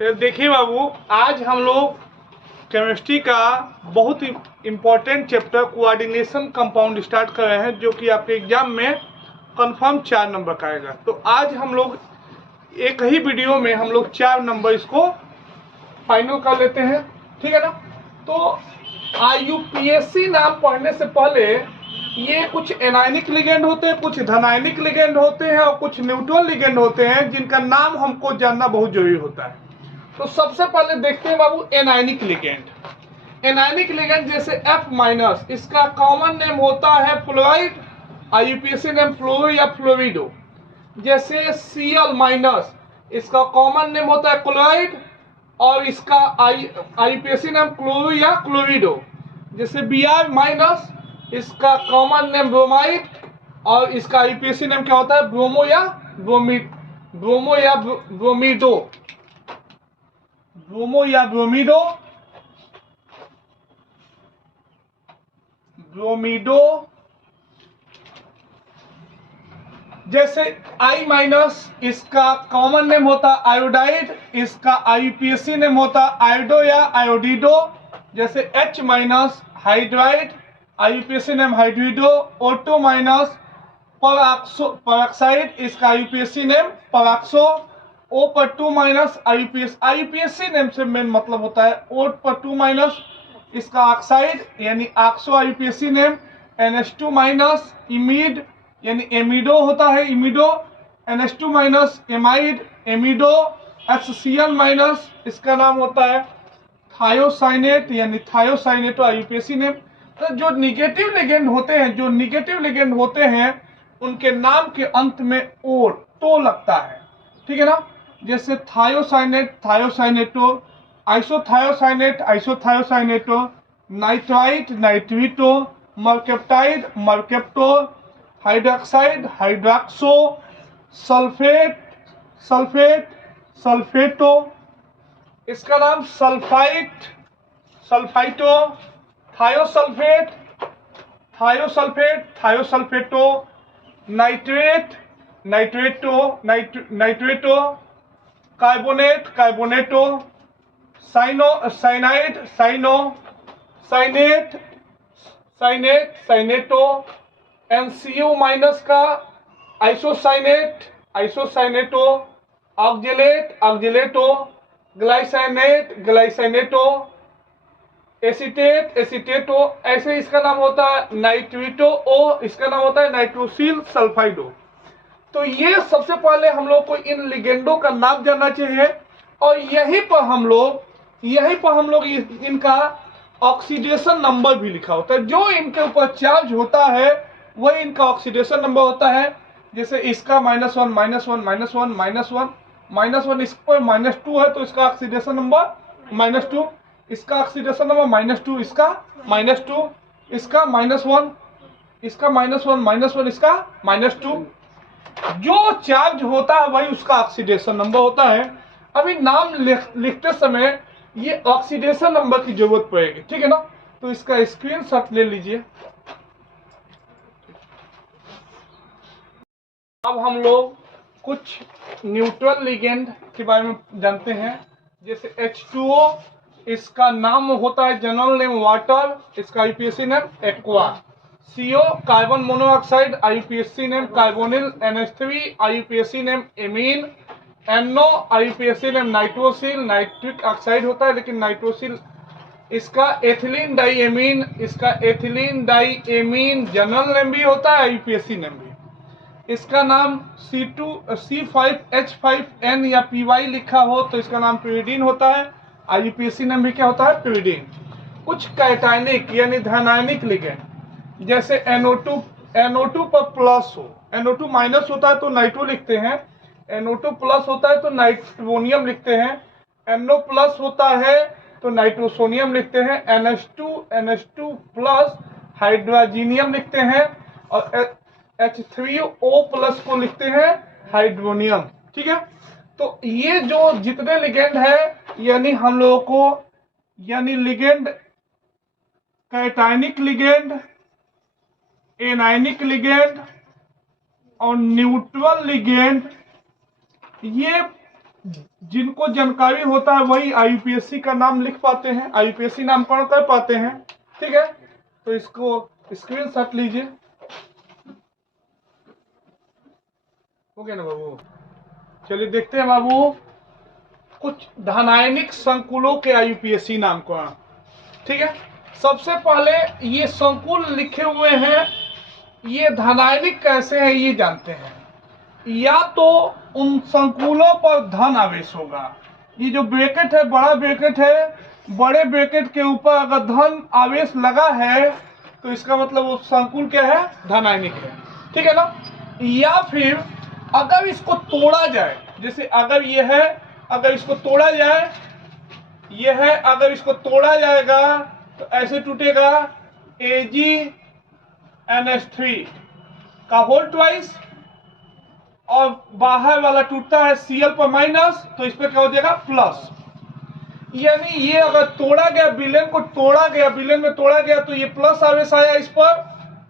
तो देखिए बाबू, आज हम लोग केमिस्ट्री का बहुत ही important chapter coordination compound start कर रहे हैं, जो कि आपके एग्जाम में कंफर्म 4 नंबर का आएगा। तो आज हम लोग एक ही वीडियो में हम लोग 4 नंबर इसको फाइनल कर लेते हैं, ठीक है ना। तो IUPAC नाम पढ़ने से पहले ये कुछ एनायनिक लिगेंड होते हैं, कुछ धनायनिक लिगेंड होते हैं और कुछ न्यूट्रल लिगेंड होते हैं, जिनका नाम हमको जानना बहुत जरूरी होता है। तो सबसे पहले देखते हैं बाबू एनायनिक लिगेंड। एनायनिक लिगेंड जैसे F माइनस, इसका कॉमन नेम होता है फ्लोराइड, IUPAC नेम फ्लोरो या फ्लोरिडो। जैसे Cl माइनस, इसका कॉमन नेम होता है क्लोराइड और इसका IUPAC नेम क्लोरो या क्लोरिडो। जैसे Br माइनस, इसका कॉमन नेम ब्रोमाइड और इसका IUPAC नेम क्या होता है ब्रोमो या ब्रोमिडो। ब्रोमो या ब्रोमिडो। जैसे I माइनस, इसका कॉमन नेम होता है आयोडाइड, इसका IUPAC नेम होता है आयोडो या आयोडिडो। जैसे H minus hydride, IUPAC name hydrido. O2 minus peroxide, इसका IUPAC नेम पराक्सो। O पर 2 माइनस IUPAC नेम से मेन मतलब होता है O पर 2 माइनस, इसका ऑक्साइड यानी oxo, IUPAC name. NH2 minus imide यानी एमिडो होता है imido. NH2 minus amide amido. HCl minus, इसका नाम होता है थायोसाइनेट यानी थायोसाइनेटो, IUPAC नेम। तो जो निगेटिव लिगेंड होते हैं उनके नाम के अंत में ओ टो लगता है, ठीक है ना। जैसे thiocyanate thiocyanato, isothiocyanate isothiocyanato, nitrite nitrito, mercaptide mercapto, hydroxide hydroxo, sulphate sulphate sulphato, इसका नाम sulphite sulphito, thiosulphate thiosulphato, nitrate nitrato, carbonato, cyanide cyanato. NCU minus का आइसोसाइनेटो, ऑक्जेलेटो, ग्लाइसाइनेटो, एसीटेटो। ऐसे इसका नाम होता है नाइट्रिटो ओ, इसका नाम होता है नाइट्रोसिल सल्फाइडो। तो ये सबसे पहले हम लोग को इन लिगेंडो का नाम जानना चाहिए, और यहीं पर हम लोग इनका ऑक्सीडेशन नंबर भी लिखा होता है। जो इनके ऊपर चार्ज होता है वही इनका ऑक्सीडेशन नंबर होता है। जैसे इसका -1 इस पर -2 है तो इसका ऑक्सीडेशन नंबर -2, इसका ऑक्सीडेशन नंबर -2, इसका -2, इसका -1, इसका -1 इसका -2। जो चार्ज होता है वही उसका ऑक्सीडेशन नंबर होता है। अभी नाम लिखते समय ये ऑक्सीडेशन नंबर की जरूरत पड़ेगी, ठीक है ना। तो इसका स्क्रीनशॉट ले लीजिए। अब हम लोग कुछ न्यूट्रल लिगेंड के बारे में जानते हैं। जैसे H2O, इसका नाम होता है जनरल नेम वाटर, इसका IUPAC name aqua. CO carbon monoxide, IUPAC name carbonyl. NH3 IUPAC name amine. NO IUPAC name nitrosyl, nitric oxide होता है लेकिन नाइट्रोसिल। इसका एथिलीन डाइएमीन, इसका एथिलीन डाइएमीन जनरल नेम भी होता है, IUPAC नेम भी। इसका नाम C5H5N या PY लिखा हो तो इसका नाम pyridine होता है, IUPAC नेम भी क्या होता है pyridine। कुछ कैटायनिक यानी धनायनिक लिगेंड, जैसे NO2 पर प्लस हो, NO2 माइनस होता है तो नाइट्रो लिखते हैं, NO2 प्लस होता है तो नाइट्रोनियम लिखते हैं, NO प्लस होता है तो नाइट्रोसोनियम लिखते हैं, NH2 प्लस हाइड्रोजीनियम लिखते हैं, और H3O प्लस को लिखते हैं हाइड्रोनियम, ठीक है। तो ये जो जितने लिगेंड है यानी हम लोगों को ligand cationic ligand, anionic ligand और न्यूट्रल लिगेंड, ये जिनको जानकारी होता है वही आईयूपीएससी का नाम लिख पाते हैं, आईयूपीएससी नामकरण कर पाते हैं। ठीक है, तो इसको स्क्रीनशॉट लीजिए। हो गया ना बाबू? चलिए देखते हैं बाबू कुछ धनायनिक संकुलों के आईयूपीएससी नामकरण। ठीक है, सबसे पहले ये संकुल लिखे हुए हैं, ये धनायनिक कैसे हैं ये जानते हैं। या तो उन संकुलों पर धन आवेश होगा, ये जो ब्रैकेट है बड़ा ब्रैकेट है, बड़े ब्रैकेट के ऊपर अगर धन आवेश लगा है तो इसका मतलब वो संकुल क्या है, धनायनिक है। ठीक है ना। या फिर अगर इसको तोड़ा जाए, जैसे अगर ये है, अगर इसको तोड़ा जाए, ये है, अगर इसको तोड़ा जाएगा तो ऐसे टूटेगा AgNH3 का होल ट्वाइस, और बाहर वाला टूटता है Cl पर माइनस, तो इस पर क्या हो जाएगा, प्लस। यानी ये अगर तोड़ा गया, विलेन को तोड़ा गया, विलेन में तोड़ा गया तो ये प्लस आवेश आया इस पर,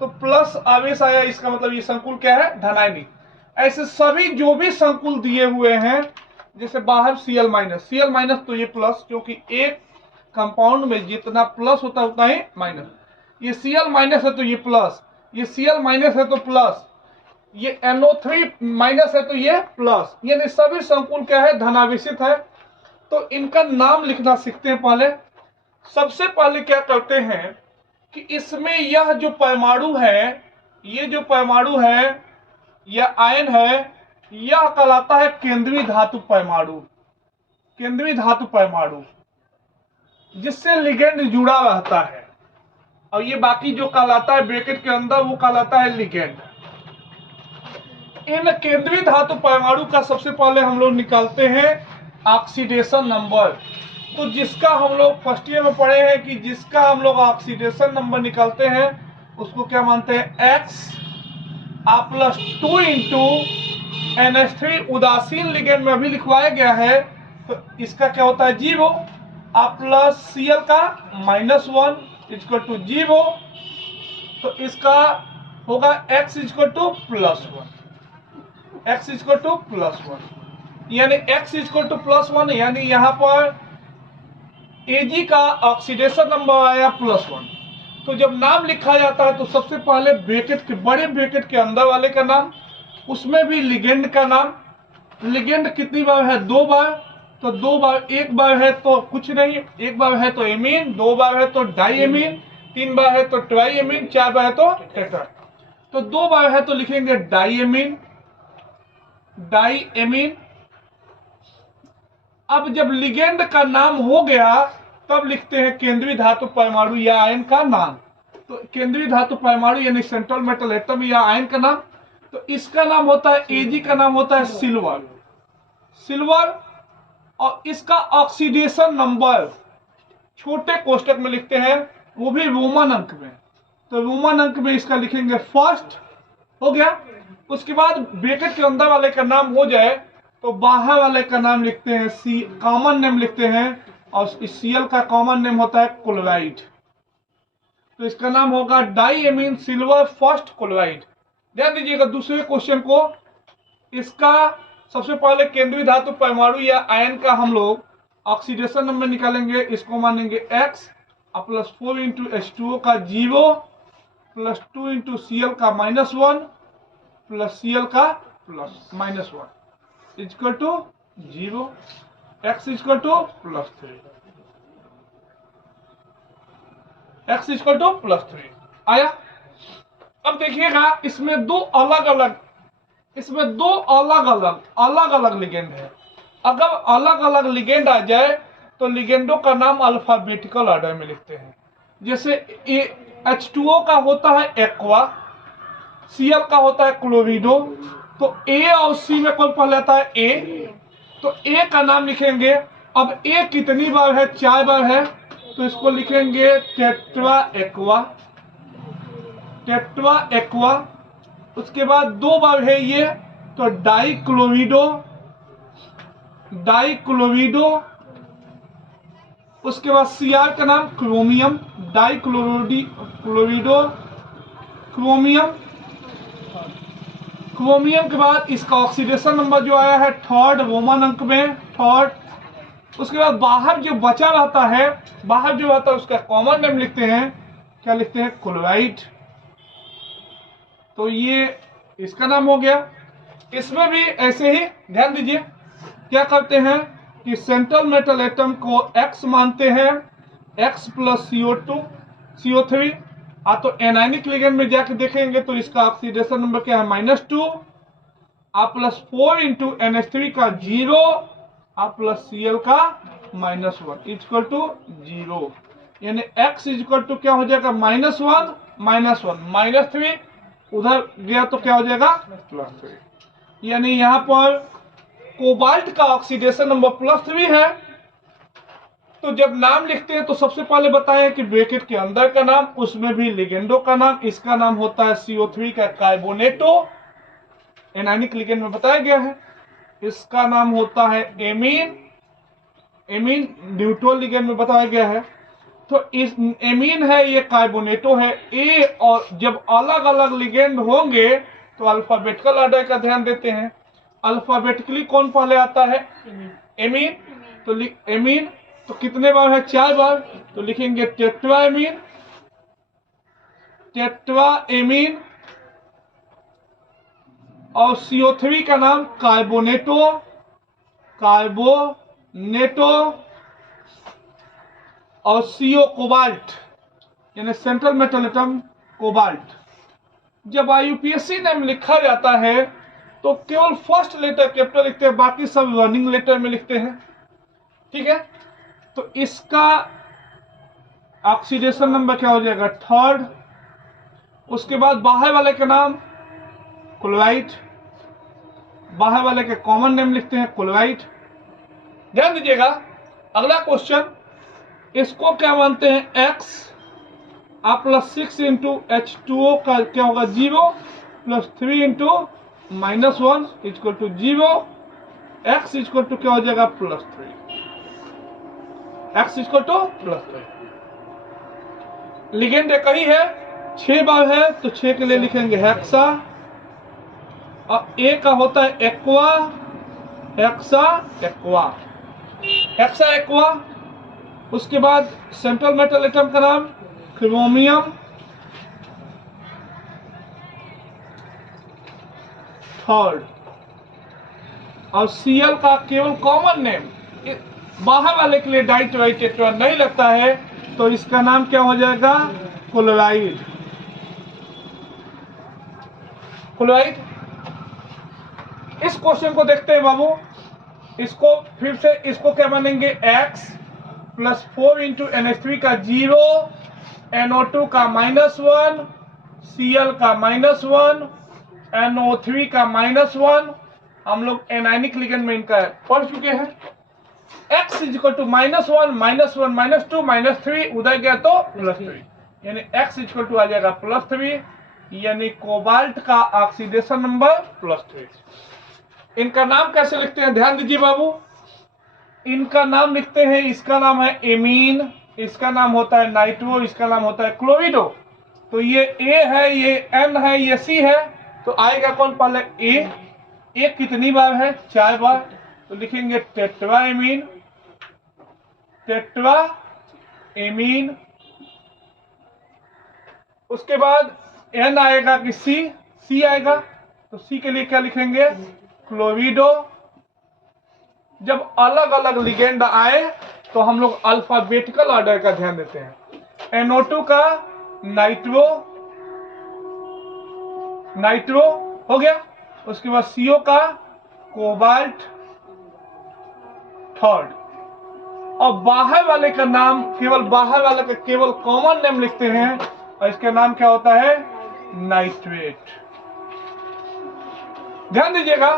तो प्लस आवेश आया, इसका मतलब ये संकुल क्या है, धनायनिक। ऐसे सभी जो भी संकुल दिए हुए हैं, जैसे बाहर Cl माइनस तो ये प्लस, क्योंकि एक कंपाउंड में जितना प्लस होता है उतना ही माइनस। ये Cl माइनस है तो ये प्लस, ये Cl माइनस है तो प्लस, ये NO3 माइनस है तो ये प्लस, यानी सभी संकुल क्या है, धनावेशित है। तो इनका नाम लिखना सीखते हैं। पहले सबसे पहले क्या करते हैं कि इसमें यह जो परमाणु है, ये जो परमाणु है यह आयन है, यह कहलाता है केंद्रीय धातु परमाणु, केंद्रीय धातु परमाणु, जिससे लिगेंड जुड़ा रहता है। और ये बाकी जो कहलाता है ब्रैकेट के अंदर वो कहलाता है लिगेंड। इन केंद्रीय धातु परमाणु का सबसे पहले हम लोग निकालते हैं ऑक्सीडेशन नंबर। तो जिसका हम लोग फर्स्ट ईयर में पढ़े हैं कि जिसका हम लोग ऑक्सीडेशन नंबर निकालते हैं उसको क्या मानते हैं, X+2 इंटू NH3 उदासीन लिगेंड में अभी लिखवाया गया है, तो इसका क्या होता है, 0। प्लस Cl का -1 इक्वल टू 0, तो इसका होगा X equal to +1, X equal to +1, यानी X इक्वल टू +1, यानी यहाँ पर Ag का ऑक्सीडेशन नंबर आया +1। तो जब नाम लिखा जाता है तो सबसे पहले ब्रैकेट के, बड़े ब्रैकेट के अंदर वाले का नाम, उसमें भी लिगेंड का नाम। लिगेंड कितनी बार है, 2 बार, तो 2 बार, 1 बार है तो कुछ नहीं, 1 बार है तो एमीन, 2 बार है तो डाईएमीन, 3 बार है तो ट्राईएमीन, 4 बार है तो टेट्रा। तो 2 बार है तो लिखेंगे डाईएमीन, डाईएमीन। अब जब लिगेंड का नाम हो गया तब लिखते हैं केंद्रीय धातु परमाणु या आयन का नाम। तो केंद्रीय धातु परमाणु यानी सेंट्रल मेटल एटम या आयन का नाम, तो इसका नाम होता है, Ag का नाम होता है सिल्वर, सिल्वर। और इसका ऑक्सीडेशन नंबर छोटे कोष्टक में लिखते हैं, वो भी रोमन अंक में। तो रोमन अंक में इसका लिखेंगे फर्स्ट, हो गया। उसके बाद ब्रैकेट के अंदर वाले का नाम हो जाए तो बाहर वाले का नाम लिखते हैं, कॉमन नेम लिखते हैं, और इस Cl का कॉमन नेम होता है क्लोराइड। तो इसका नाम होगा डाईएमीन सिल्वर फर्स्ट क्लोराइड। ध्यान दीजिएगा दूसरे क्वेश्चन को, इसका सबसे पहले केंद्रीय धातु परमाणु या आयन का हम लोग ऑक्सीडेशन नंबर निकालेंगे, इसको मानेंगे X, +4 इंटू H2O का 0, +2 इंटू Cl का -1, प्लस Cl का -1 equal to 0, X equal to +3, X equal to +3 आया। अब देखिएगा इसमें दो अलग अलग लिगेंड है। अगर अलग अलग लिगेंड आ जाए तो लिगेंडों का नाम अल्फाबेटिकल ऑर्डर में लिखते हैं। जैसे H2O का होता है एक्वा, Cl का होता है क्लोरिडो, तो A और C में कौन पहले आता है, A, तो A का नाम लिखेंगे। अब A कितनी बार है, 4 बार है, तो इसको लिखेंगे टेट्रा एक्वा, टेट्रा एक्वा। उसके बाद 2 बार है ये, तो डाइक्लोरिडो, डाइक्लोरिडो। उसके बाद Cr का नाम क्रोमियम, डाइक्लोरिडो क्रोमियम। क्रोमियम के बाद इसका ऑक्सीडेशन नंबर जो आया है थर्ड, रोमन अंक में थर्ड। उसके बाद बाहर जो बचा रहता है, बाहर जो रहता है उसका कॉमन नेम लिखते हैं, क्या लिखते हैं? क्लोराइड। तो ये इसका नाम हो गया। इसमें भी ऐसे ही ध्यान दीजिए, क्या करते हैं कि सेंट्रल मेटल एटम को X मानते हैं, X प्लस CO2 CO3। तो एनायनिक लिगेंड में जाके देखेंगे तो इसका ऑक्सीडेशन नंबर क्या है? -2। प्लस 4 इंटू NH3 का 0 प्लस Cl का -1 इक्वल टू 0। यानी X इक्वल टू क्या हो जाएगा? -1 -1 -3, उधर गया तो क्या हो जाएगा? +3। यानी यहाँ पर कोबाल्ट का ऑक्सीडेशन नंबर +3 है। तो जब नाम लिखते हैं तो सबसे पहले बताएं कि ब्रैकेट के अंदर का नाम, उसमें भी लिगेंडो का नाम। इसका नाम होता है CO3 का कार्बोनेटो, एनायनिक लिगेंड में बताया गया है। इसका नाम होता है एमीन, एमीन न्यूट्रल लिगेंड में बताया गया है। तो इस एमीन है, ये कार्बोनेटो है। ए और जब अलग अलग लिगेंड होंगे तो अल्फाबेटिकल ऑर्डर का ध्यान देते हैं। अल्फाबेटिकली कौन पहले आता है? एमीन। तो एमीन तो कितने बार है? 4 बार। तो लिखेंगे टेट्रा एमीन, टेट्रा एमीन। और CO3 का नाम कार्बोनेटो, कार्बोनेटो। और CO कोबाल्ट, यानी सेंट्रल मेटल एटम कोबाल्ट। जब IUPAC नेम लिखा जाता है तो केवल फर्स्ट लेटर कैपिटल लिखते हैं, बाकी सब रनिंग लेटर में लिखते हैं। ठीक है, तो इसका ऑक्सीडेशन नंबर क्या हो जाएगा? थर्ड। उसके बाद बाहर वाले का नाम क्लोराइड, बाहर वाले के कॉमन नेम लिखते हैं क्लोराइड। ध्यान दीजिएगा, अगला क्वेश्चन, इसको क्या मानते हैं? X प्लस 6 इंटू H2O का क्या होगा? 0 plus 3 into -1 equal to 0। X equal to क्या हो जाएगा? +3। X equal to +3। लिगेंड एक ही है, 6 बार है तो 6 के लिए लिखेंगे हेक्सा। और ए का होता है aqua, hexa aqua, hexa aqua. उसके बाद सेंट्रल मेटल एटम का नाम क्रोमियम, थर्ड। और Cl का केवल कॉमन नेम, बाहर वाले के लिए डाइट्राइटेट्रा नहीं लगता है तो इसका नाम क्या हो जाएगा? Chloride, chloride. इस क्वेश्चन को देखते हैं बाबू, इसको फिर से इसको क्या मानेंगे? X प्लस 4 इंटू NH3 का 0, NO2 का -1, Cl का -1, NO3 का -1। हम लोग एनायनिक लिगेंड में इनका पढ़ चुके हैं। X इक्वल टू -1 -1 -2 -3, उधर गया तो +3, यानी X इक्वल टू आ जाएगा +3। यानी कोबाल्ट का ऑक्सीडेशन नंबर +3। इनका नाम कैसे लिखते हैं? ध्यान दीजिए बाबू, इनका नाम लिखते हैं, इसका नाम है एमीन, इसका नाम होता है नाइट्रो, इसका नाम होता है क्लोरिडो। तो ये A है, ये N है, ये C है, तो आएगा कौन पहले? A कितनी बार है? 4 बार। तो लिखेंगे टेट्रा एमीन, टेट्रा एमीन। उसके बाद N आएगा कि C आएगा, तो C के लिए क्या लिखेंगे? क्लोरिडो। जब अलग अलग लिगेंड आए तो हम लोग अल्फाबेटिकल ऑर्डर का ध्यान देते हैं। NO2 का नाइट्रो, नाइट्रो हो गया। उसके बाद CO का कोबाल्ट, थर्ड। और बाहर वाले का नाम, केवल बाहर वाले का केवल कॉमन नेम लिखते हैं और इसका नाम क्या होता है? नाइट्रेट। ध्यान दीजिएगा,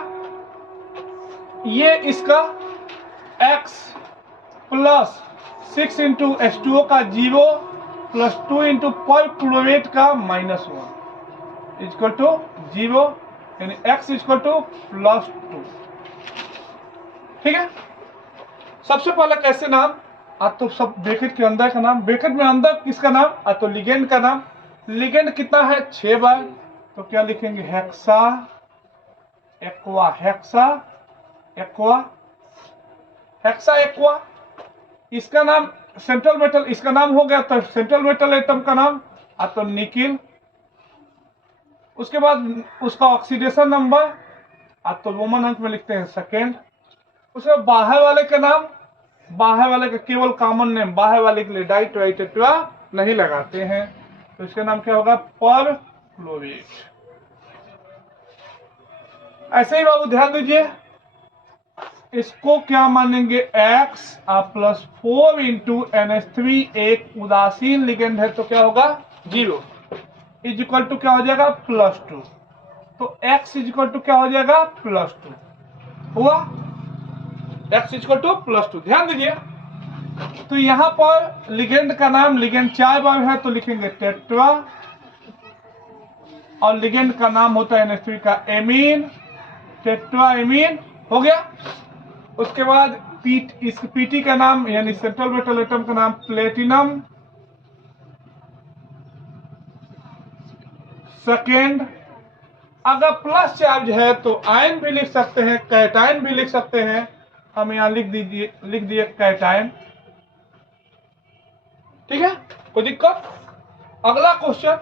ये इसका X प्लस 6 इंटू H2O का 0 प्लस 2 इंटू पर क्लोरेट का -1 इक्वल टू 0, यानी X इक्वल टू +2। ठीक है, सबसे पहले कैसे नाम? तो सब ब्रैकेट के अंदर का नाम, ब्रैकेट में अंदर किसका नाम? तो लिगेंड का नाम। लिगेंड कितना है? 6 बार। तो क्या लिखेंगे? Hexa aqua, hexa aqua, hexa aqua. इसका नाम सेंट्रल मेटल, इसका नाम हो गया तो सेंट्रल मेटल एटम का नाम तो निकिल। उसके बाद उसका ऑक्सीडेशन नंबर तो रोमन अंक में लिखते हैं सेकेंड। उसके बाद बाहर वाले का नाम, बाहर वाले का केवल कॉमन नेम, बाहर वाले के लिए डाई ट्राई टेट्रा नहीं लगाते हैं, तो इसका नाम क्या होगा, परक्लोरेट। ऐसे ही बाबू ध्यान दीजिए, इसको क्या मानेंगे, X प्लस 4 इंटू NH3 एक उदासीन लिगेंड है तो क्या होगा 0 इज इक्वल टू क्या हो जाएगा +2। तो X इज इक्वल टू क्या हो जाएगा +2 हुआ, X इज इक्वल टू +2। ध्यान दीजिए, तो यहां पर लिगेंड का नाम, लिगेंड 4 बार है तो लिखेंगे टेट्रा, और लिगेंड का नाम होता है NH3 का एमीन, टेट्रा एमीन हो गया। उसके बाद इस पीटी का नाम यानी सेंट्रल मेटल एटम का नाम प्लेटिनम सेकेंड। अगर प्लस चार्ज है तो आयन भी लिख सकते हैं, कैटायन भी लिख सकते हैं। हम यहां लिख दिए कैटायन, ठीक है, कोई दिक्कत। अगला क्वेश्चन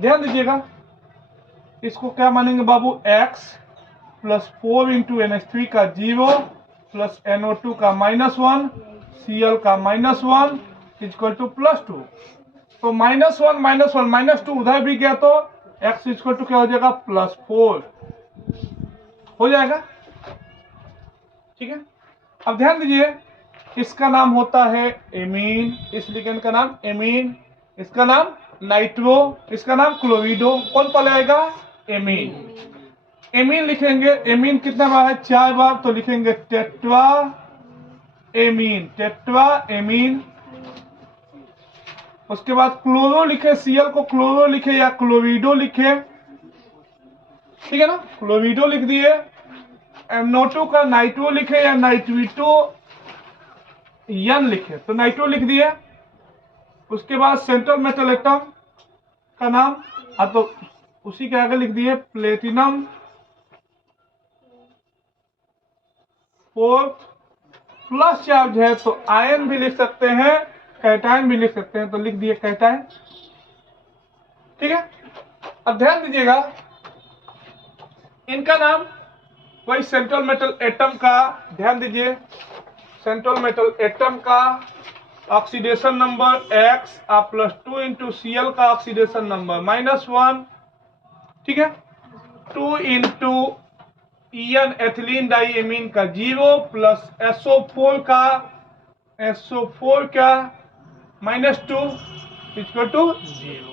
ध्यान दीजिएगा, इसको क्या मानेंगे बाबू, X प्लस 4 इंटू NH3 का 0 प्लस NO2 का -1 Cl का -1 इक्वल टू +2। तो -1 -2 उधर भी गया तो X इक्वल टू क्या हो जाएगा +4 हो जाएगा, ठीक है। अब ध्यान दीजिए, इसका नाम होता है एमीन, इस लिगेंड का नाम एमीन, इसका नाम नाइट्रो, इसका नाम क्लोरिडो। कौन पहले आएगा, एमीन। एमीन लिखेंगे, एमीन कितना बार है 4 बार तो लिखेंगे टेट्रा एमीन, टेट्रा एमीन। उसके बाद क्लोरो लिखे, Cl को क्लोरो लिखे या क्लोरिडो लिखे, ठीक है ना, क्लोरिडो लिख दिए। NO2 का नाइट्रो लिखे या नाइट्रिटो यन लिखे तो नाइट्रो लिख दिए। उसके बाद सेंट्रल मेटल एटम का नाम तो उसी के आगे लिख दिए प्लेटिनम फोर्थ। प्लस चार्ज है तो आयन भी लिख सकते हैं, कैटायन भी लिख सकते हैं, तो लिख दिए कैटायन, ठीक है। अब ध्यान दीजिएगा, इनका नाम वही सेंट्रल मेटल एटम का, ध्यान दीजिए, सेंट्रल मेटल एटम का oxidation number X plus 2 into Cl का ऑक्सीडेशन नंबर -1, ठीक है, 2 into EN ethylene diamine का 0 प्लस SO4 का -2 इक्वल टू 0,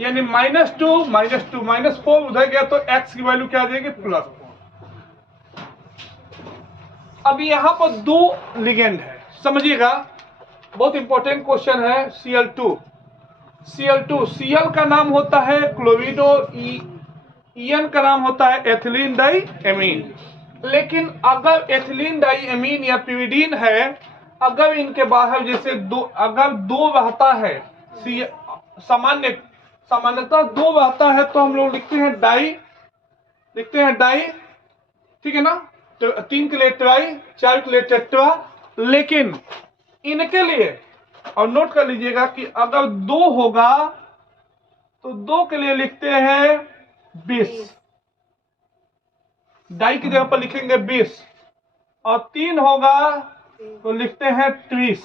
यानी -2 -4 उधर गया तो X की वैल्यू क्या आ जाएगी +4। अब यहां पर 2 लिगेंड है, समझिएगा, बहुत इंपॉर्टेंट क्वेश्चन है। Cl का नाम होता है क्लोरिडो, EN का नाम होता है एथिलीन डाई एमीन। लेकिन अगर एथिलीन डाई एमीन या पिरिडीन है, अगर इनके बाहर जैसे अगर 2 रहता है, सामान्यतः 2 रहता है तो हम लोग लिखते हैं डाई, ठीक है ना, तो 3 के लिए ट्राई, 4 के लिए टेट्रा। लेकिन इनके लिए, और नोट कर लीजिएगा कि अगर 2 होगा तो 2 के लिए लिखते हैं 20, डाई की जगह पर लिखेंगे 20, और 3 होगा तो लिखते हैं 30,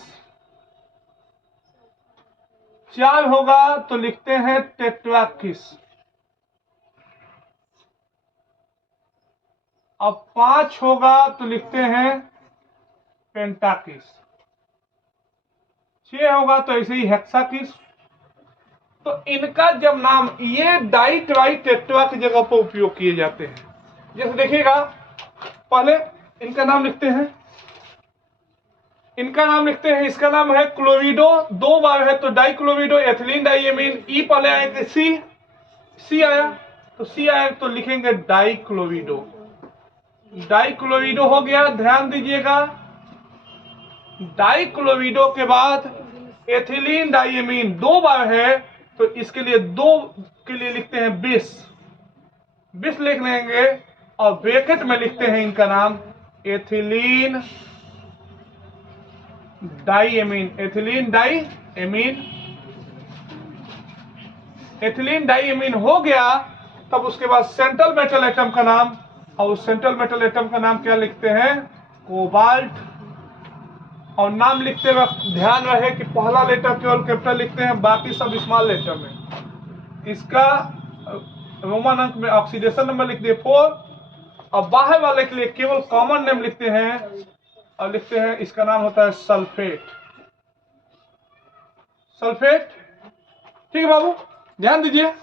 4 होगा तो लिखते हैं टेट्राकिस, अब 5 होगा तो लिखते हैं पेंटाकिस, 6 होगा तो ऐसे ही हेक्साकिस। तो इनका जब नाम ये डाई ट्राई टेट्रा की जगह पर उपयोग किए जाते हैं। जैसे देखिएगा, पहले इनका नाम लिखते हैं, इसका नाम है क्लोरिडो, 2 बार है तो डाई क्लोरिडो एथिलीन डाई एमीन, ई पहले आए सी आया तो तो लिखेंगे डाई क्लोरिडो हो गया। ध्यान दीजिएगा, डाई क्लोरिडो के बाद एथिलीन डाई एमीन 2 बार है तो इसके लिए 2 के लिए लिखते हैं 20 लिख लेंगे और ब्रैकेट में लिखते हैं इनका नाम ethylene diamine. Ethylene diamine, ethylene diamine हो गया। तब उसके बाद सेंट्रल मेटल एटम का नाम, और उस सेंट्रल मेटल एटम का नाम क्या लिखते हैं? कोबाल्ट। और नाम लिखते वक्त ध्यान रहे कि पहला लेटर केवल कैपिटल लिखते हैं, बाकी सब स्मॉल लेटर में। इसका रोमन अंक में ऑक्सीडेशन नंबर लिख दिए 4, और बाहर वाले के लिए केवल कॉमन नेम लिखते हैं और लिखते हैं इसका नाम होता है सल्फेट। सल्फेट, ठीक है बाबू, ध्यान दीजिए।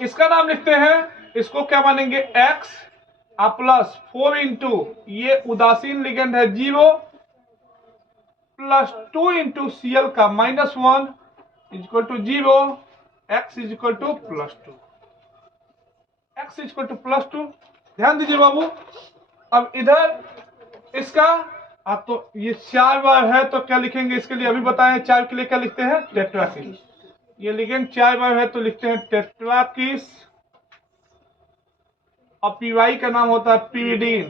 इसका नाम लिखते हैं, इसको क्या मानेंगे? X प्लस 4 इंटू, ये उदासीन लिगेंड है 0, प्लस 2 इंटू Cl का -1 equal to 0, X equal to plus 2, X equal to plus 2। ध्यान दीजिए बाबू। अब इधर इसका तो ये 4 बार है तो क्या लिखेंगे इसके लिए? अभी बताएं, 4 के लिए क्या लिखते हैं? टेट्राकिस। ये लिगेंड 4 बार है तो लिखते हैं टेट्राकिस। और पीवाई का नाम होता है पीरिडीन।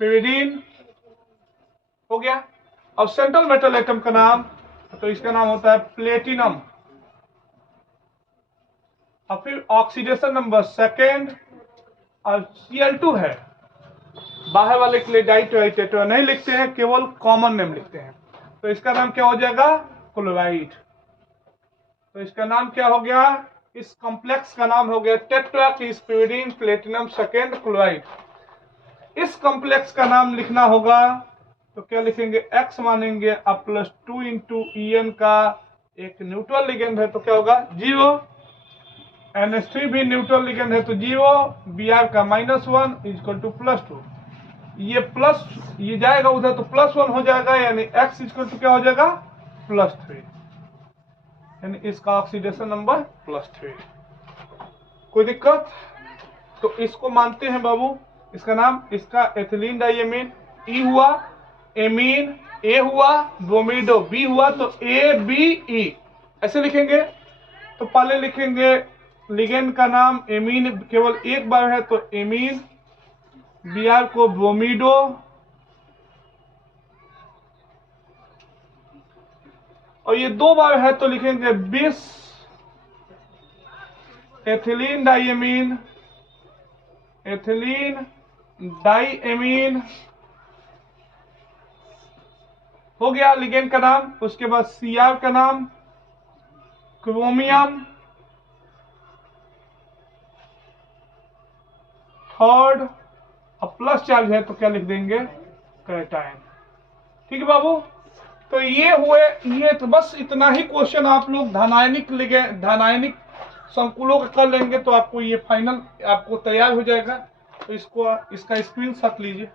पीरिडीन हो गया। और सेंट्रल मेटल एटम का नाम, तो इसका नाम होता है प्लेटिनम। और फिर ऑक्सीडेशन नंबर सेकेंड, और Cl2 है। बाहर वाले के लिए डाइटेट्रा नहीं लिखते हैं, केवल कॉमन नेम लिखते हैं। तो इसका नाम क्या हो जाएगा? क्लोराइड। तो इसका नाम क्या हो गया? इस कॉम्प्लेक्स का नाम हो गया tetrakis pyridine platinum second chloride. इस कॉम्प्लेक्स का नाम लिखना होगा तो क्या लिखेंगे? X मानेंगे, अब प्लस 2 इंटू En का एक न्यूट्रल लिगेंड है तो क्या होगा? 0। NH3 भी न्यूट्रल लिगेंड है तो 0, Br का -1 इक्वल टू प्लस 2। ये प्लस, ये जाएगा उधर तो +1 हो जाएगा, यानी X इक्वल टू क्या हो जाएगा? +3, यानी इसका ऑक्सीडेशन नंबर +3। कोई दिक्कत? तो इसको मानते हैं बाबू। इसका नाम, इसका एथिलीन डाइएमीन, E हुआ, एमीन A हुआ, ब्रोमीडो B हुआ, तो ABE ऐसे लिखेंगे। तो पहले लिखेंगे लिगेंड का नाम, एमीन केवल एक बार है तो एमीन, Br को ब्रोमीडो, और ये 2 बार है तो लिखेंगे बिस एथिलीन डाइएमीन, एथिलीन डाइएमीन हो गया लिगेंड का नाम। उसके बाद Cr का नाम क्रोमियम, थर्ड, और प्लस चार्ज है तो क्या लिख देंगे? कैटायन। ठीक है बाबू। तो ये हुए, ये तो बस इतना ही क्वेश्चन आप लोग धानायनिक संकुलों का कर लेंगे तो आपको ये फाइनल आपको तैयार हो जाएगा। तो इसका स्क्रीनशॉट लीजिए।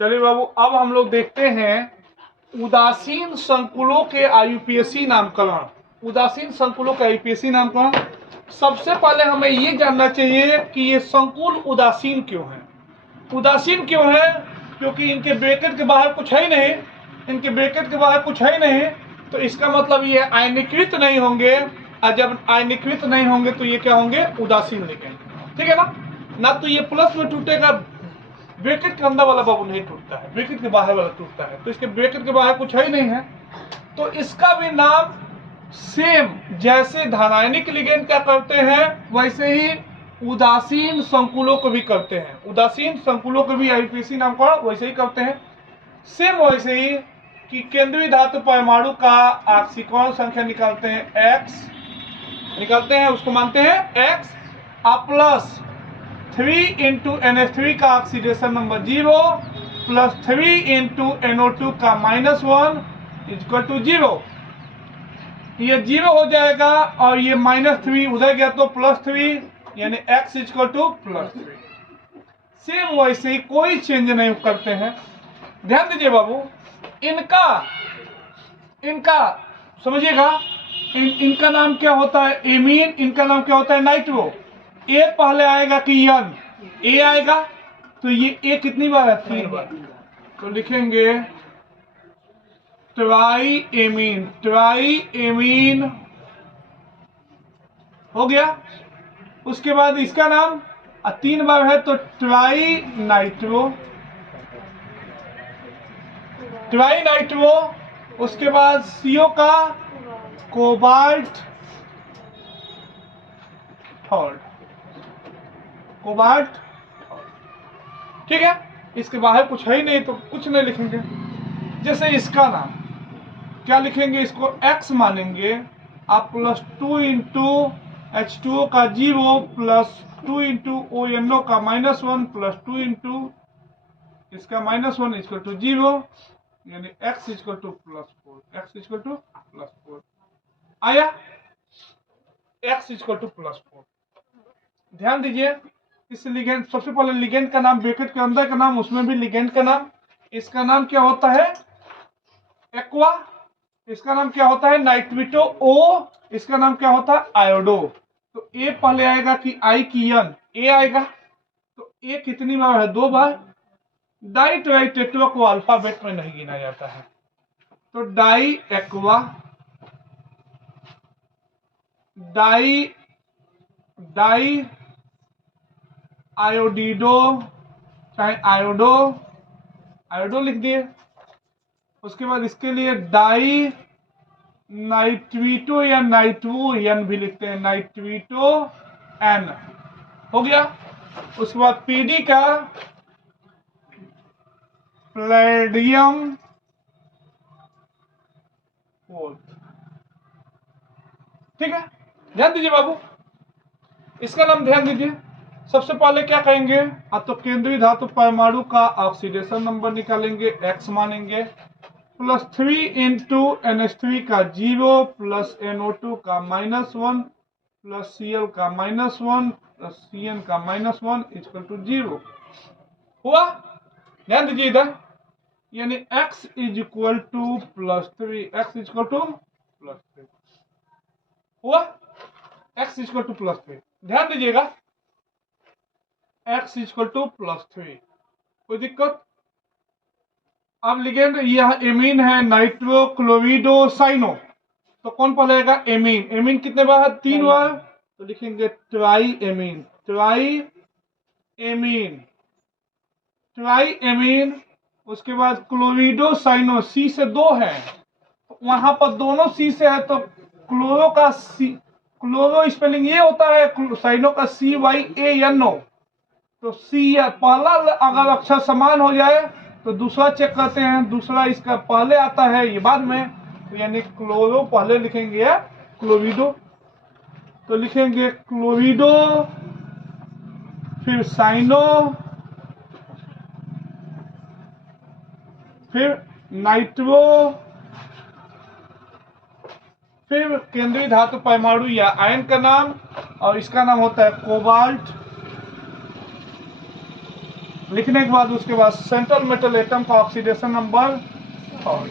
चलिए बाबू, अब हम लोग देखते हैं उदासीन संकुलों के IUPAC नामकरण। उदासीन संकुलों का IUPAC नामकरण। सबसे पहले हमें ये जानना चाहिए कि ये संकुल उदासीन क्यों है। उदासीन क्यों है? क्योंकि इनके ब्रैकेट के बाहर कुछ है ही नहीं, इनके ब्रैकेट के बाहर कुछ है ही नहीं, तो इसका मतलब ये आयनीकृत नहीं होंगे। और जब आयनीकृत नहीं होंगे तो ये क्या होंगे? उदासीन लिखेंगे। ठीक है ना तो ये प्लस में टूटेगा, ब्रैकेट के अंदर वाला बाबू नहीं टूटता है, ब्रैकेट के बाहर वाला टूटता है। तो इसके ब्रैकेट के बाहर कुछ है ही नहीं है, तो इसका भी नाम सेम जैसे धानायनिक लिगेंड क्या करते हैं वैसे ही उदासीन संकुलों को भी करते हैं। उदासीन संकुलों को भी IUPAC नामकरण वैसे ही करते हैं। सेम वैसे ही कि केंद्रीय धातु परमाणु का ऑक्सीकरण संख्या निकालते हैं X, निकालते हैं, उसको मानते हैं X, प्लस 3 इंटू NH3 का oxidation number 0, plus 3 into NO2 का -1 इक्वल टू 0। ये 0 हो जाएगा और ये -3 उधर गया तो +3, यानी X इक्वल टू +3। सेम वैसे ही कोई चेंज नहीं करते हैं। ध्यान दीजिए बाबू, इनका समझिएगा, इनका नाम क्या होता है? एमीन। इनका नाम क्या होता है? नाइट्रो। ए पहले आएगा कि यन? ए आएगा, तो ये ए कितनी बार है? 3 बार। तो लिखेंगे ट्राई एमीन, ट्राई एमीन हो गया। उसके बाद इसका नाम और 3 बार है तो ट्राई नाइट्रो, ट्राई नाइट्रो। उसके बाद CO का कोबाल्ट थर्ड, कोबाल्ट, ठीक है। इसके बाहर कुछ है ही नहीं तो कुछ नहीं लिखेंगे। जैसे इसका नाम क्या लिखेंगे, इसको X मानेंगे आप, +2 इंटू H2O का 0 +2 इंटू ONO का -1 +2 इंटू इसका -1 इक्वल टू 0, यानी X equal to +4, X equal to +4 आया, X इक्वल टू +4। ध्यान दीजिए इस लिगेंड, सबसे पहले लिगेंड का नाम, ब्रैकेट के अंदर का नाम, उसमें भी लिगेंड का नाम। इसका नाम क्या होता है, एक्वा। इसका नाम क्या होता है, नाइट्रिटो O। इसका नाम क्या होता है, आयोडो। तो ए पहले आएगा कि आई की एन, ए आएगा। तो ए कितनी बार है, 2 बार। डाई ट्राई टेट्रा को अल्फाबेट में नहीं गिना जाता है, तो डाई एक्वा, डाई डाई आयोडीडो, चाहे आयोडो, आयोडो लिख दिए। उसके बाद इसके लिए डाई नाइट्रीटो या नाइट्रो एन भी लिखते हैं, नाइट्रीटो एन हो गया। उसके बाद PD का प्लेडियम 4, ठीक है। ध्यान दीजिए बाबू, इसका नाम ध्यान दीजिए। सबसे पहले क्या कहेंगे, आप तो केंद्रीय धातु परमाणु का ऑक्सीडेशन नंबर निकालेंगे, X मानेंगे, +3 इंटू NH3 का 0 +NO2 का -1 +Cl का -1 +Cn का -1 इक्वल टू 0 हुआ। ध्यान दीजिए इधर, यानी X equal to +3, X equal to +3 हुआ, X इक्वल टू +3। ध्यान दीजिएगा X इक्वल टू +3, कोई दिक्कत। अब लिगेंड यह एमीन है, नाइट्रो क्लोरिडो साइनो, तो कौन पहले आएगा, एमीन। एमीन कितने बार है, 3 बार, तो लिखेंगे try amine, try amine, try amine. उसके बाद क्लोरिडो साइनो, C से 2 है, वहां पर दोनों C से है, तो क्लोरो का C, क्लोरो स्पेलिंग ये होता है, साइनो का CYANO। तो C पहला अगर अक्षर समान हो जाए तो दूसरा चेक करते हैं, दूसरा इसका पहले आता है ये बाद में, तो यानी क्लोरो पहले लिखेंगे या क्लोरिडो, तो लिखेंगे क्लोरिडो, फिर साइनो, फिर नाइट्रो, फिर केंद्रीय धातु परमाणु या आयन का नाम, और इसका नाम होता है कोबाल्ट। लिखने के बाद उसके बाद सेंट्रल मेटल एटम का ऑक्सीडेशन नंबर 3,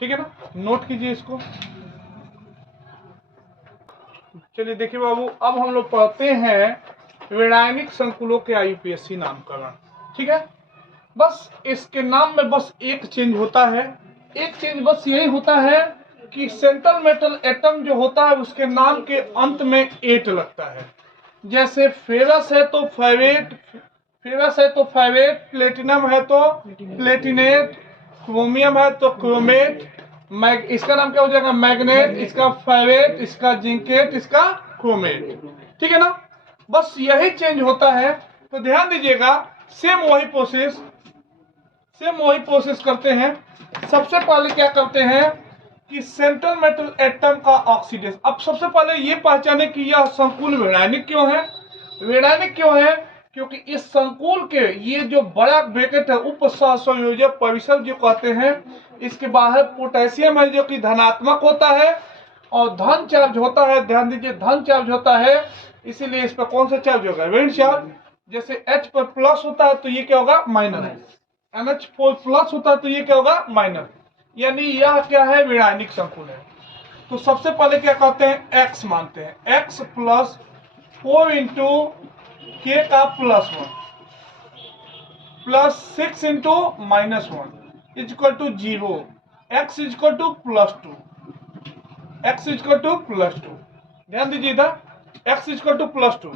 ठीक है ना, नोट कीजिए इसको। चलिए देखिए बाबू, अब हम लोग पढ़ते हैं विरायनिक संकुलों के IUPAC नामकरण, ठीक है। बस इसके नाम में बस एक चेंज होता है, एक चेंज बस यही होता है कि सेंट्रल मेटल एटम जो होता है उसके नाम के अंत में 8 लगता है। जैसे फेरस है तो फेरेट, फेरस है तो फेरेट, प्लेटिनम है तो प्लेटिनेट, क्रोमियम है तो क्रोमेट, इसका नाम क्या हो जाएगा, मैग्नेट, इसका फेरेट, इसका जिंकेट, इसका क्रोमेट, ठीक है ना। बस यही चेंज होता है, तो ध्यान दीजिएगा, सेम वही प्रोसेस करते हैं। सबसे पहले क्या करते हैं कि सेंट्रल मेटल एटम का ऑक्सीडेशन। अब सबसे पहले ये पहचाने कि यह संकुल विरायनिक क्यों है। विरायनिक क्यों है, क्योंकि इस संकुल के ये जो बड़ा ब्रैकेट है, उप सहसंयोजक परिसर जो कहते हैं, इसके बाहर पोटेशियम है जो कि धनात्मक होता है और धन चार्ज होता है। ध्यान दीजिए, धन चार्ज होता है, इसीलिए इस पर कौन सा चार्ज होगा, ऋण चार्ज। जैसे H पर प्लस होता है तो ये क्या होगा, माइनस, NH4 प्लस होता है तो ये क्या होगा, माइनस, यानी यह क्या है, विरायनिक संकुल है। तो सबसे पहले क्या कहते हैं, X मानते हैं, X प्लस 4 इंटू K का +1 plus 6 into -1 equal to 0, X equal to +2, X equal to +2। ध्यान दीजिए इधर, x इक्वल टू +2।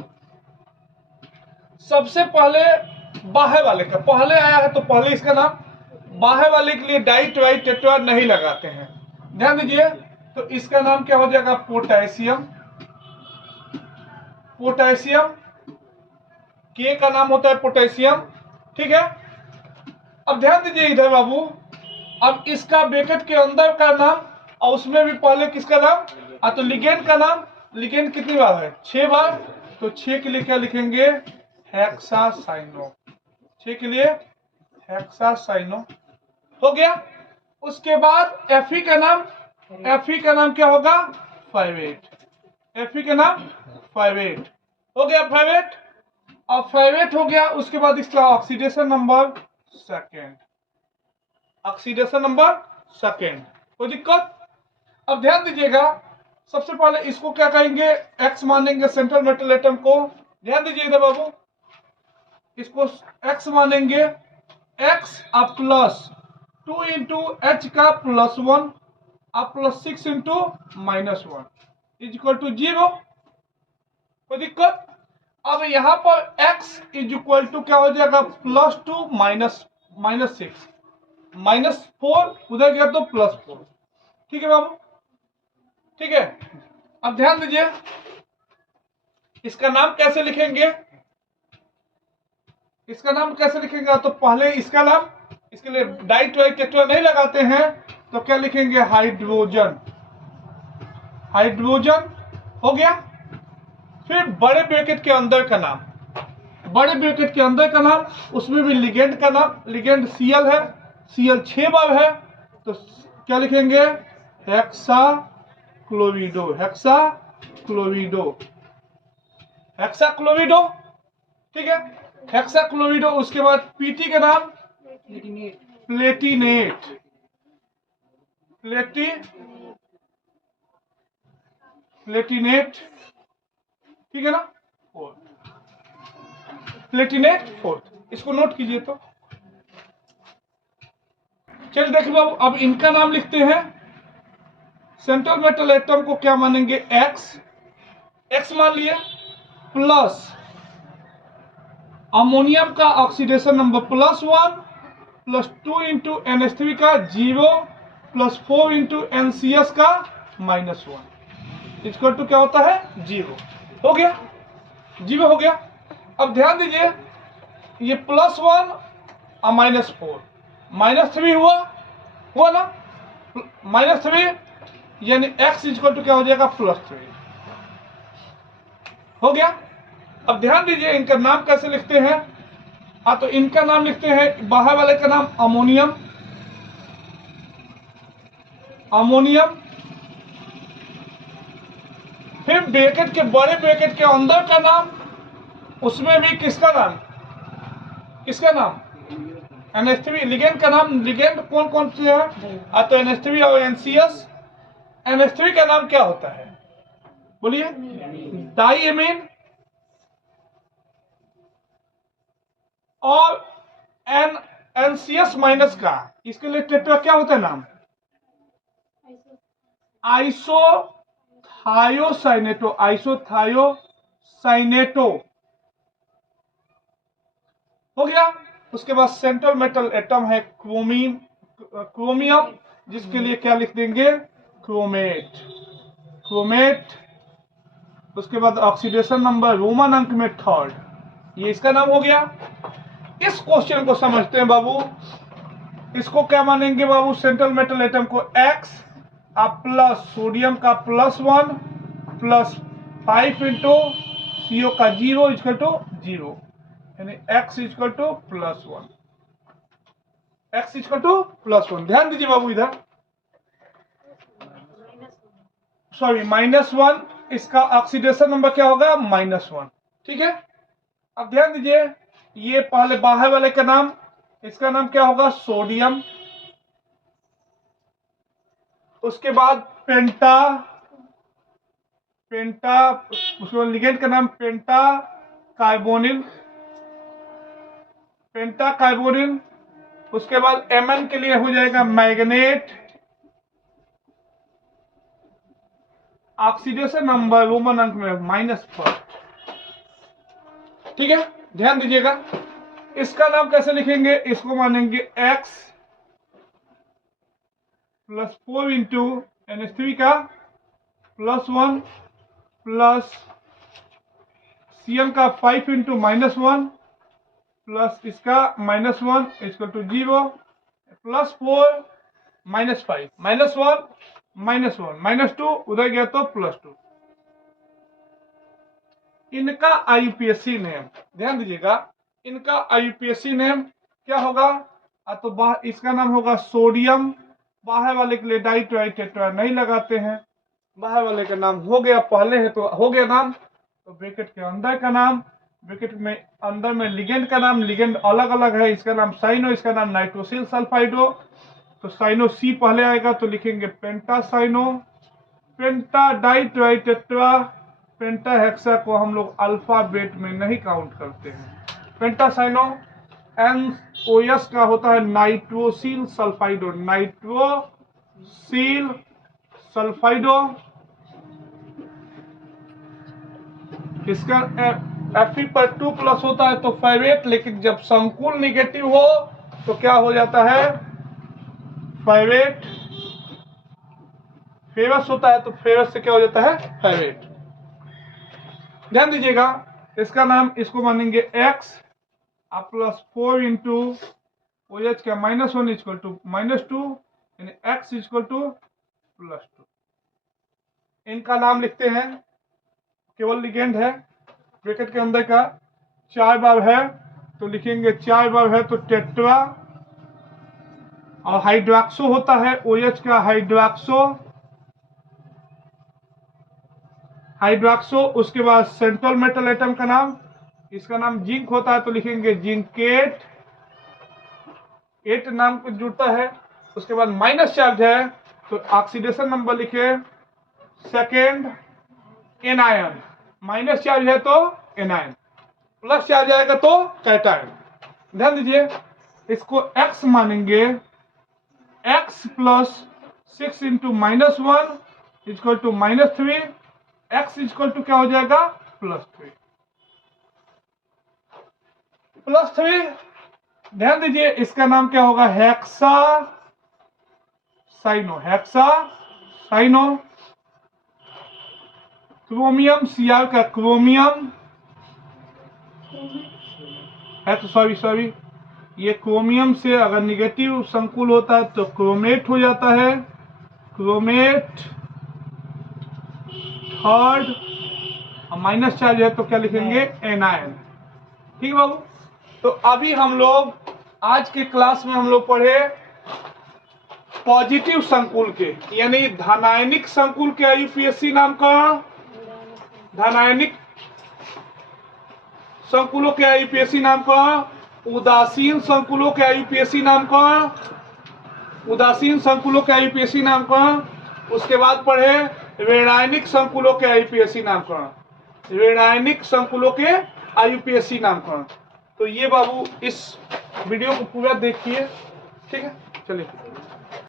सबसे पहले बाहे वाले का पहले आया है तो पहले इसका नाम, बाहे वाले के लिए डाई ट्राई टेट्रा नहीं लगाते हैं, ध्यान दीजिए। तो इसका नाम क्या हो जाएगा, पोटेशियम। पोटेशियम के का नाम होता है पोटेशियम, ठीक है। अब ध्यान दीजिए इधर बाबू, अब इसका ब्रैकेट के अंदर का नाम और उसमें भी पहले किसका नाम, तो लिगेंड का नाम। लिगेंड कितनी बार है, 6 बार, तो 6 के लिए क्या लिखेंगे, हेक्सासाइनो। 6 के लिए हेक्सासाइनो हो गया। उसके बाद Fe का नाम, Fe का नाम क्या होगा, 58। Fe का नाम 58 हो गया, 58। और 58 हो गया, उसके बाद इसका oxidation number second, oxidation number second, कोई दिक्कत। अब ध्यान दीजिएगा, सबसे पहले इसको क्या कहेंगे, एक्स मानेंगे सेंट्रल मेटल एटम को। ध्यान दीजिए इधर बाबू, इसको एक्स मानेंगे, एक्स अब प्लस 2 इंटू एच का +1 अब +6 इंटू -1 इज इक्वल टू 0, कोई दिक्कत। अब यहां पर x इज इक्वल टू क्या हो जाएगा, +2 -6 -4 उधर गया तो +4, ठीक है बाबू, ठीक है। अब ध्यान दीजिए, इसका नाम कैसे लिखेंगे, इसका नाम कैसे लिखेंगे, तो पहले इसका नाम, इसके लिए डाई ट्राई टेट्रा नहीं लगाते हैं, तो क्या लिखेंगे, हाइड्रोजन। हाइड्रोजन हो गया। फिर बड़े ब्रैकेट के अंदर का नाम, बड़े ब्रैकेट के अंदर का नाम, उसमें भी लिगेंड का नाम, लिगेंड Cl है, Cl 6 बार है, तो क्या लिखेंगे, हेक्सा क्लोविडो। हेक्सा क्लोविडो, हेक्सा क्लोविडो, ठीक है, हेक्सा क्लोविडो। उसके बाद पीटी का नाम प्लेटिनेट, प्लेटिनेट, ठीक है ना, प्लेटिनेट 4, इसको नोट कीजिए। तो चलिए देखिए बाबू, अब इनका नाम लिखते हैं। सेंट्रल मेटल एटम को क्या मानेंगे, एक्स, एक्स मान लिए, प्लस अमोनियम का ऑक्सीडेशन नंबर +1 +2 इंटू NH3 का 0 +4 इंटू NCS का -1 इक्वल टू क्या होता है, 0 हो गया, 0 हो गया। अब ध्यान दीजिए, ये +1 और -4 -3 हुआ ना, -3 यानी x इक्वल टू क्या हो जाएगा, +3 हो गया। अब ध्यान दीजिए, इनका नाम कैसे लिखते हैं, तो इनका नाम लिखते हैं, बाहर वाले का नाम अमोनियम, अमोनियम। फिर ब्रैकेट के, बड़े ब्रैकेट के अंदर का नाम, उसमें भी किसका नाम, किसका नाम, NH3। लिगेंड का नाम, लिगेंड कौन कौन से है, तो NH3 और NCS। NH3 का नाम क्या होता है, बोलिए, डाइएमीन। और NCS माइनस का, इसके लिए टेट्रा क्या होता है नाम, आइसोथायोसाइनेटो, आइसोथायोसाइनेटो हो गया। उसके बाद सेंट्रल मेटल एटम है क्रोमियम, जिसके लिए क्या लिख देंगे, क्रोमेट, क्रोमेट। उसके बाद ऑक्सीडेशन नंबर रोमन अंक में 3rd, ये इसका नाम हो गया। इस क्वेश्चन को समझते हैं बाबू, इसको क्या मानेंगे बाबू, सेंट्रल मेटल एटम को X प्लस सोडियम का +1 +5 इंटू CO का 0 इक्वल टू 0, यानी x equal to +1, x equal to +1। ध्यान दीजिए बाबू, इधर सॉरी -1, इसका ऑक्सीडेशन नंबर क्या होगा, -1, ठीक है। अब ध्यान दीजिए, ये पहले बाहर वाले का नाम, इसका नाम क्या होगा, सोडियम। उसके बाद पेंटा, उसके लिगेंड का नाम पेंटा कार्बोनिल, पेंटा कार्बोनिल। उसके बाद Mn के लिए हो जाएगा मैग्नेट, ऑक्सीडेशन नंबर रोमन अंक में -1, ठीक है। ध्यान दीजिएगा, इसका नाम कैसे लिखेंगे, इसको मानेंगे x + 4 इंटू NH3 का +1 प्लस Cl का 5 इंटू -1 प्लस इसका -1 = 0 +4 -5 -1 -2 उधर गया तो +2। इनका IUPAC नेम ध्यान दीजिएगा, इनका IUPAC नेम क्या होगा, तो इसका नाम होगा सोडियम, बाहर वाले के लिए डाइट्राइटेट्रा नहीं लगाते हैं, बाहर वाले का नाम हो गया, पहले है तो हो गया नाम, तो ब्रैकेट के अंदर का नाम, ब्रैकेट में अंदर में लिगेंड का नाम, लिगेंड अलग अलग है, इसका नाम साइनो, इसका नाम नाइट्रोसिल सल्फाइडो, तो साइनो C पहले आएगा तो लिखेंगे पेंटासाइनो, पेंटा डाइट्राइटेट्रा, पेंटा हेक्सा को हम लोग अल्फाबेट में नहीं काउंट करते हैं, पेंटासाइनो। NOS का होता है नाइट्रोसिल सल्फाइडो, नाइट्रोसिल सल्फाइडो, इसका Fe पर 2+ होता है तो फेरेट, लेकिन जब संकुल निगेटिव हो तो क्या हो जाता है, फेरेट, फेरस होता है तो फेरस से क्या हो जाता है, फेरेट। ध्यान दीजिएगा, इसका नाम, इसको मानेंगे x +4 इंटू OH का -1 = -2, यानी x = +2। इनका नाम लिखते हैं, केवल लिगेंड है, ब्रैकेट के अंदर का 4 बार है तो लिखेंगे 4 बार है तो टेट्रा, और हाइड्रोक्सो होता है OH का हाइड्रोक्सो, उसके बाद सेंट्रल मेटल एटम का नाम, इसका नाम जिंक होता है तो लिखेंगे जिंकेट, 8 नाम को जुड़ता है, उसके बाद माइनस चार्ज है तो ऑक्सीडेशन नंबर लिखे सेकेंड, एनायन, माइनस चार्ज है तो एनायन, प्लस चार्ज आएगा तो कैटायन। ध्यान दीजिए, इसको x मानेंगे, x + 6 इंटू -1 = -3, x = क्या हो जाएगा, +3। ध्यान दीजिए, इसका नाम क्या होगा, हेक्सासाइनो, क्रोमियम, Cr का क्रोमियम है तो सॉरी, ये क्रोमियम से अगर निगेटिव संकुल होता है तो क्रोमेट हो जाता है, क्रोमेट, थर्ड, और माइनस चार्ज है तो क्या लिखेंगे, एनायन। ठीक है बाबू, तो अभी हम लोग आज के क्लास में हम लोग पढ़े पॉजिटिव संकुल के, यानी धनायनिक संकुल के IUPAC नामकरण, धनायनिक संकुलों के IUPAC नामकरण, उदासीन संकुलों के IUPAC नामकरण, उदासीन संकुलों के IUPAC नामकरण, उसके बाद पढ़े ऋणायनिक संकुलों के IUPAC नामकरण, ऋणायनिक संकुलों के IUPAC नामकरण। तो ये बाबू इस वीडियो को पूरा देखिए, ठीक है, चलिए।